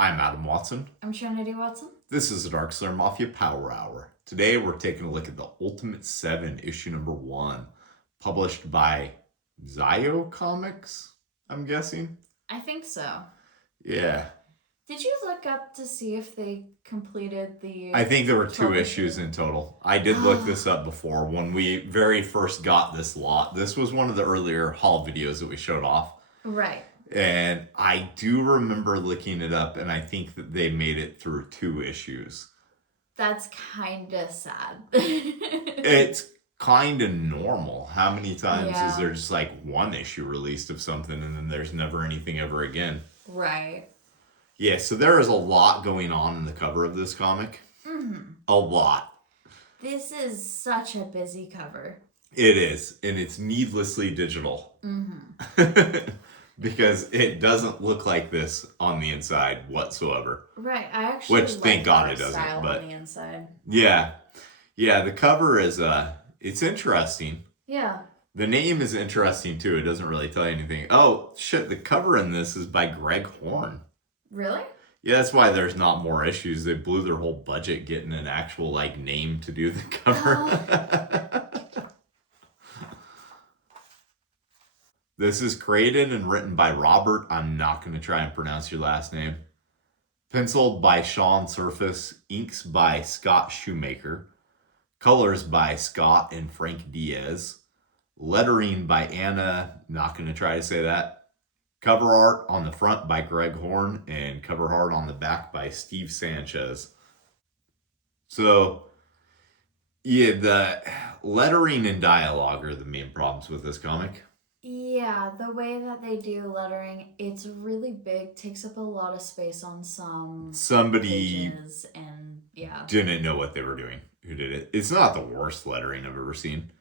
I'm Adam Watson. I'm Trinity Watson. This is the Dark Slayer Mafia Power Hour. Today we're taking a look at the Ultimate 7, issue number 1, published by Zyo Comics, I'm guessing. I think so. Yeah. Did you look up to see if they completed the... I think there were 2 issues in total. I did look this up before. When we very first got this lot, this was one of the earlier haul videos that we showed off. Right. And I do remember looking it up, and I think that they made it through 2 issues. That's kind of sad. It's kind of normal. How many times is there just like one issue released of something and then there's never anything ever again? Right. Yeah, so there is a lot going on in the cover of this comic. Mm-hmm. A lot. This is such a busy cover. It is, and it's needlessly digital. Mm-hmm. Because it doesn't look like this on the inside whatsoever. Right, I actually Which, thank God it doesn't, style but on the inside. Yeah, the cover is it's interesting. Yeah. The name is interesting too. It doesn't really tell you anything. Oh shit! The cover in this is by Greg Horn. Really? Yeah, that's why there's not more issues. They blew their whole budget getting an actual name to do the cover. This is created and written by Robert. I'm not going to try and pronounce your last name. Penciled by Sean Surface. Inks by Scott Shoemaker. Colors by Scott and Frank Diaz. Lettering by Anna. Not going to try to say that. Cover art on the front by Greg Horn. And cover art on the back by Steve Sanchez. So, yeah, the lettering and dialogue are the main problems with this comic. Yeah, the way that they do lettering, it's really big, takes up a lot of space on somebody pages, and yeah. Didn't know what they were doing. Who did it? It's not the worst lettering I've ever seen.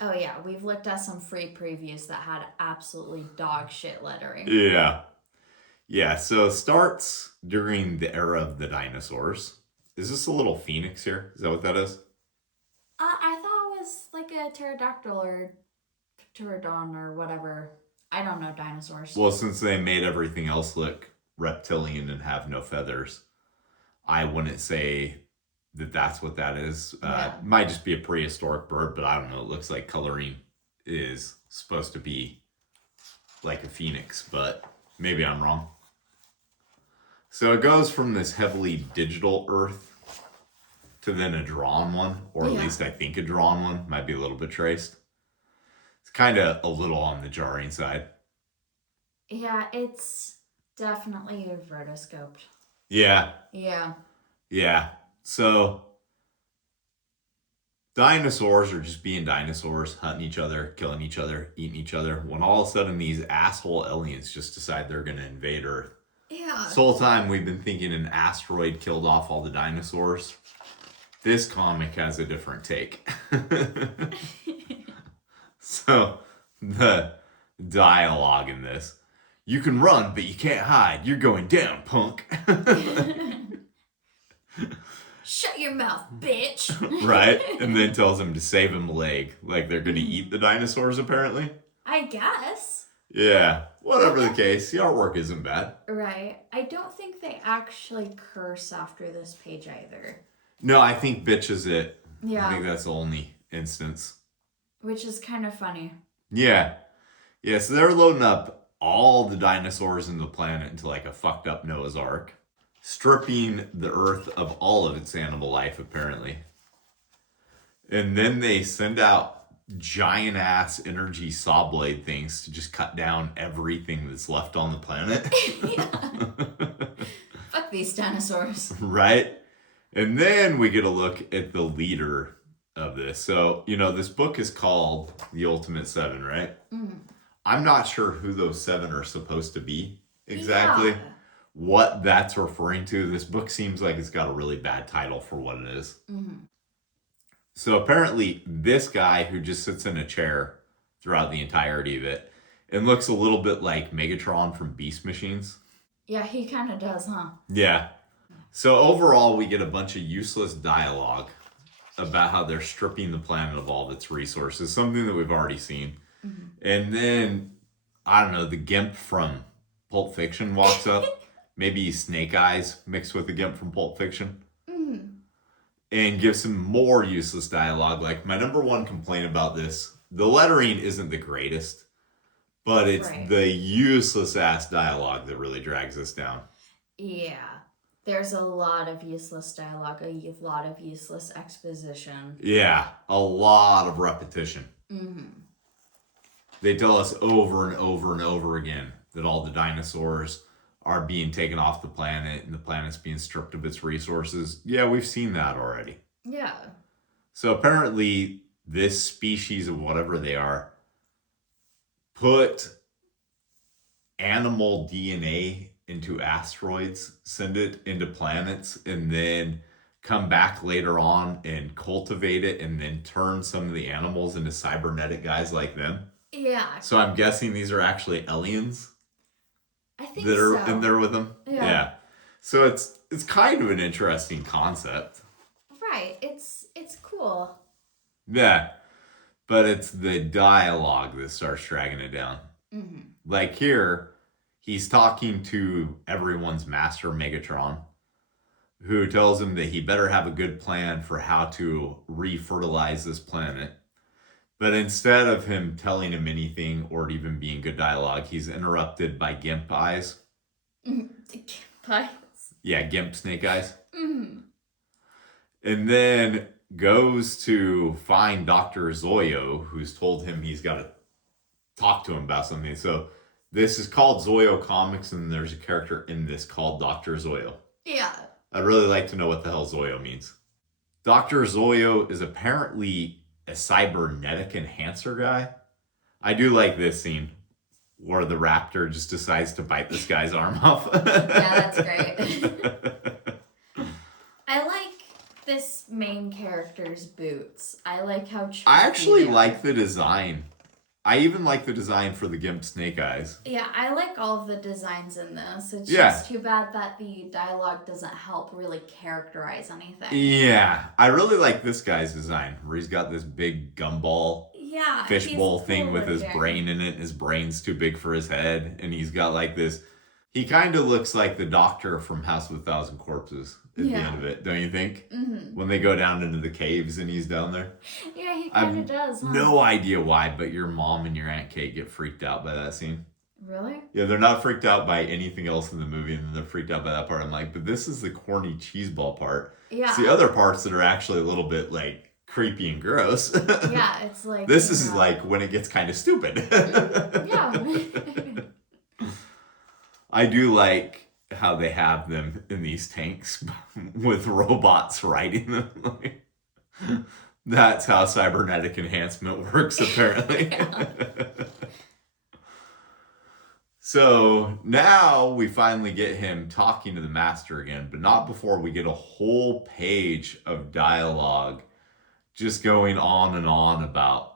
Oh yeah, we've looked at some free previews that had absolutely dog shit lettering. Yeah, so it starts during the era of the dinosaurs. Is this a little phoenix here? Is that what that is? I thought it was like a pterodactyl or pterodon or whatever. I don't know dinosaurs. Well, since they made everything else look reptilian and have no feathers, I wouldn't say that that's what that is. It might just be a prehistoric bird, but I don't know. It looks like coloring is supposed to be like a phoenix, but maybe I'm wrong. So it goes from this heavily digital Earth to then a drawn one, or at least I think a drawn one. Might be a little bit traced. It's kind of a little on the jarring side. Yeah, it's definitely rotoscoped. Yeah. So dinosaurs are just being dinosaurs, hunting each other, killing each other, eating each other, when all of a sudden these asshole aliens just decide they're going to invade Earth. Yeah. This whole time we've been thinking an asteroid killed off all the dinosaurs. This comic has a different take. So, the dialogue in this. You can run, but you can't hide. You're going down, punk. Shut your mouth, bitch. Right? And then tells him to save him a leg. Like they're going to eat the dinosaurs, apparently. I guess. Yeah. Whatever the case, the artwork isn't bad. Right. I don't think they actually curse after this page either. No, I think bitch is it. Yeah. I think that's the only instance. Which is kind of funny. Yeah, so they're loading up all the dinosaurs in the planet into like a fucked up Noah's Ark. Stripping the Earth of all of its animal life, apparently. And then they send out giant ass energy saw blade things to just cut down everything that's left on the planet. Fuck these dinosaurs. Right? And then we get a look at the leader of this. So, this book is called The Ultimate 7, right? Mm-hmm. I'm not sure who those 7 are supposed to be exactly. What that's referring to. This book seems like it's got a really bad title for what it is. Mm-hmm. So apparently this guy who just sits in a chair throughout the entirety of it and looks a little bit like Megatron from Beast Machines. Yeah, he kind of does, huh? Yeah. So overall, we get a bunch of useless dialogue about how they're stripping the planet of all of its resources, something that we've already seen. And then, I don't know, the Gimp from Pulp Fiction walks up, maybe Snake Eyes mixed with the Gimp from Pulp Fiction, Mm. and gives him more useless dialogue. Like, my number one complaint about this, the lettering isn't the greatest, but it's Right. the useless ass dialogue that really drags us down. Yeah. There's a lot of useless dialogue, a lot of useless exposition. Yeah, a lot of repetition. Mm-hmm. They tell us over and over and over again that all the dinosaurs are being taken off the planet and the planet's being stripped of its resources. Yeah, we've seen that already. Yeah. So apparently, this species of whatever they are put animal DNA into asteroids, send it into planets, and then come back later on and cultivate it and then turn some of the animals into cybernetic guys like them. Yeah. So I'm guessing these are actually aliens I think that are so. in there with them. Yeah. So it's kind of an interesting concept. Right. It's cool. Yeah. But it's the dialogue that starts dragging it down. Mm-hmm. Like here, he's talking to everyone's master Megatron, who tells him that he better have a good plan for how to refertilize this planet. But instead of him telling him anything or it even being good dialogue, he's interrupted by Gimp Eyes. Pies. Yeah, Gimp Snake Eyes. Mm-hmm. And then goes to find Dr. Zoyo, who's told him he's got to talk to him about something. So this is called Zyo Comics, and there's a character in this called Dr. Zoyo. Yeah. I'd really like to know what the hell Zoyo means. Dr. Zoyo is apparently a cybernetic enhancer guy. I do like this scene where the raptor just decides to bite this guy's arm off. Yeah, that's great. I like this main character's boots. I like how I actually they are. like the design. I even like the design for the Gimp Snake Eyes. Yeah, I like all of the designs in this. It's Yeah. just too bad that the dialogue doesn't help really characterize anything. Yeah, I really like this guy's design, where he's got this big gumball Yeah, fishbowl he's thing cool with his looking. brain in it. His brain's too big for his head, and he's got like this. He kind of looks like the doctor from House of a Thousand Corpses at the Yeah. end of it, don't you think? Mm-hmm. When they go down into the caves and he's down there. Yeah, he kind of does, huh? No idea why, but your mom and your Aunt Kate get freaked out by that scene. Really? Yeah, they're not freaked out by anything else in the movie, and then they're freaked out by that part. I'm like, but this is the corny cheeseball part. Yeah. It's the other parts that are actually a little bit like creepy and gross. Yeah, it's like This is like when it gets kind of stupid. Yeah. I do like how they have them in these tanks with robots riding them. That's how cybernetic enhancement works, apparently. So now we finally get him talking to the master again, but not before we get a whole page of dialogue just going on and on about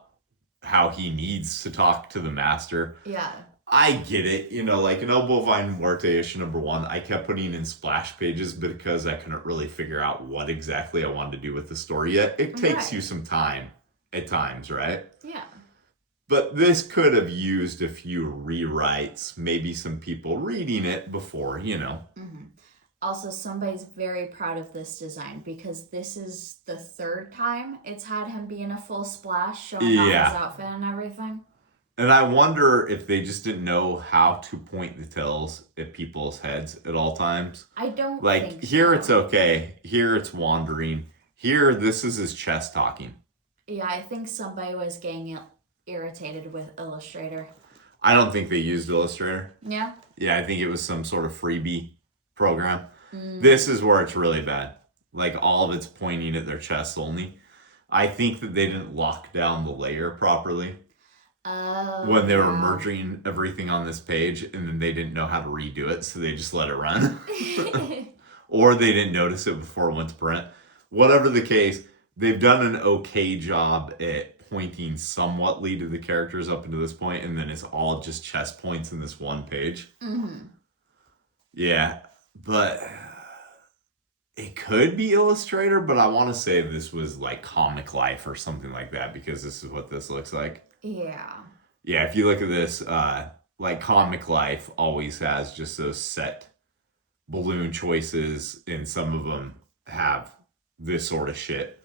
how he needs to talk to the master. Yeah. I get it. You know, like in El Bovine Muerte issue number 1, I kept putting in splash pages because I couldn't really figure out what exactly I wanted to do with the story yet. It takes you some time at times, right? Yeah. But this could have used a few rewrites, maybe some people reading it before, you know. Mm-hmm. Also, somebody's very proud of this design because this is the 3rd time it's had him be in a full splash, showing off his outfit and everything. And I wonder if they just didn't know how to point the tails at people's heads at all times. I don't think so. Here it's okay. Here it's wandering. Here, this is his chest talking. Yeah, I think somebody was getting irritated with Illustrator. I don't think they used Illustrator. Yeah? Yeah, I think it was some sort of freebie program. This is where it's really bad. Like, all of it's pointing at their chest only. I think that they didn't lock down the layer properly. When they were merging everything on this page, and then they didn't know how to redo it, so they just let it run. Or they didn't notice it before it went to print. Whatever the case, they've done an okay job at pointing somewhatly to the characters up until this point, and then it's all just chest points in this one page. Mm-hmm. Yeah, but it could be Illustrator, but I want to say this was like Comic Life or something like that, because this is what this looks like. Yeah. Yeah, if you look at this, like Comic Life always has just those set balloon choices, and some of them have this sort of shit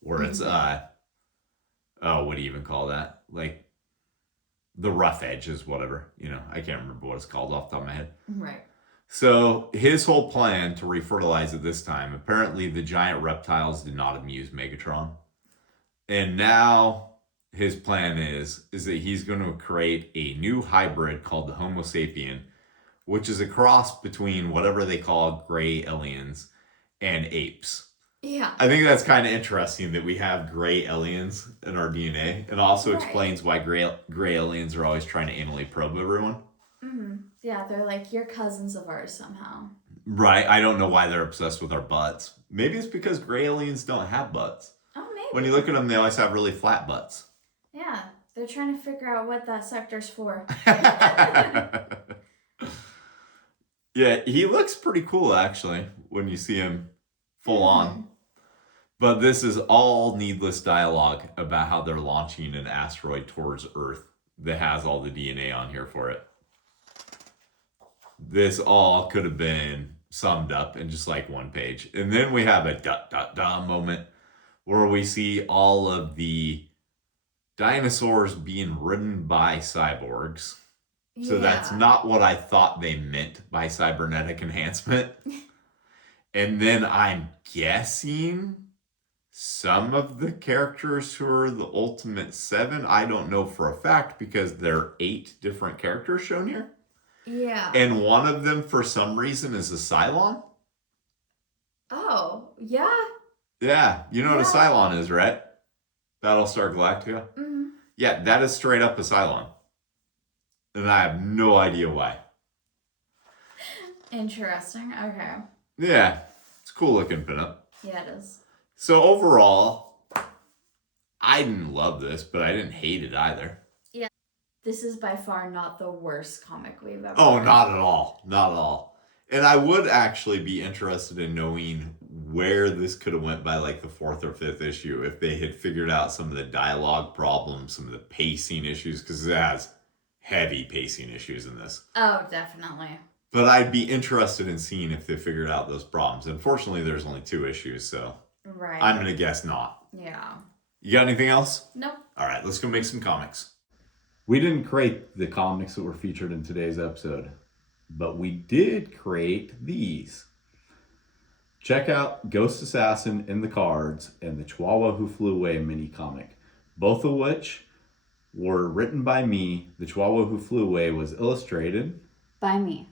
where it's what do you even call that? Like the rough edges, whatever. I can't remember what it's called off the top of my head. Right. So his whole plan to refertilize it this time, apparently the giant reptiles did not amuse Megatron. And now his plan is that he's going to create a new hybrid called the Homo sapien, which is a cross between whatever they call gray aliens and apes. Yeah. I think that's kind of interesting that we have gray aliens in our DNA. It also explains why gray aliens are always trying to anally probe everyone. Mm-hmm. Yeah, they're like, you're cousins of ours somehow. Right. I don't know why they're obsessed with our butts. Maybe it's because gray aliens don't have butts. Oh, maybe. When you look at them, they always have really flat butts. Yeah, they're trying to figure out what that sector's for. Yeah, he looks pretty cool, actually, when you see him full on. But this is all needless dialogue about how they're launching an asteroid towards Earth that has all the DNA on here for it. This all could have been summed up in just like one page. And then we have a moment where we see all of the dinosaurs being ridden by cyborgs. So that's not what I thought they meant by cybernetic enhancement. And then I'm guessing some of the characters who are the Ultimate 7, I don't know for a fact because there are 8 different characters shown here. Yeah. And one of them, for some reason, is a Cylon. Oh, yeah. Yeah, you know what a Cylon is, right? Battlestar Galactica? Mm-hmm. Yeah, that is straight up a Cylon. And I have no idea why. Interesting. Okay. Yeah, it's a cool looking pinup. Yeah, it is. So overall, I didn't love this, but I didn't hate it either. Yeah. This is by far not the worst comic we've ever read. Not at all. Not at all. And I would actually be interested in knowing where this could have went by like the 4th or 5th issue if they had figured out some of the dialogue problems, some of the pacing issues, because it has heavy pacing issues in this. Oh, definitely. But I'd be interested in seeing if they figured out those problems. Unfortunately, there's only 2 issues, so right. I'm going to guess not. Yeah. You got anything else? Nope. All right, let's go make some comics. We didn't create the comics that were featured in today's episode, but we did create these. Check out Ghost Assassin in the Cards and the Chihuahua Who Flew Away mini comic, both of which were written by me. The Chihuahua Who Flew Away was illustrated by me.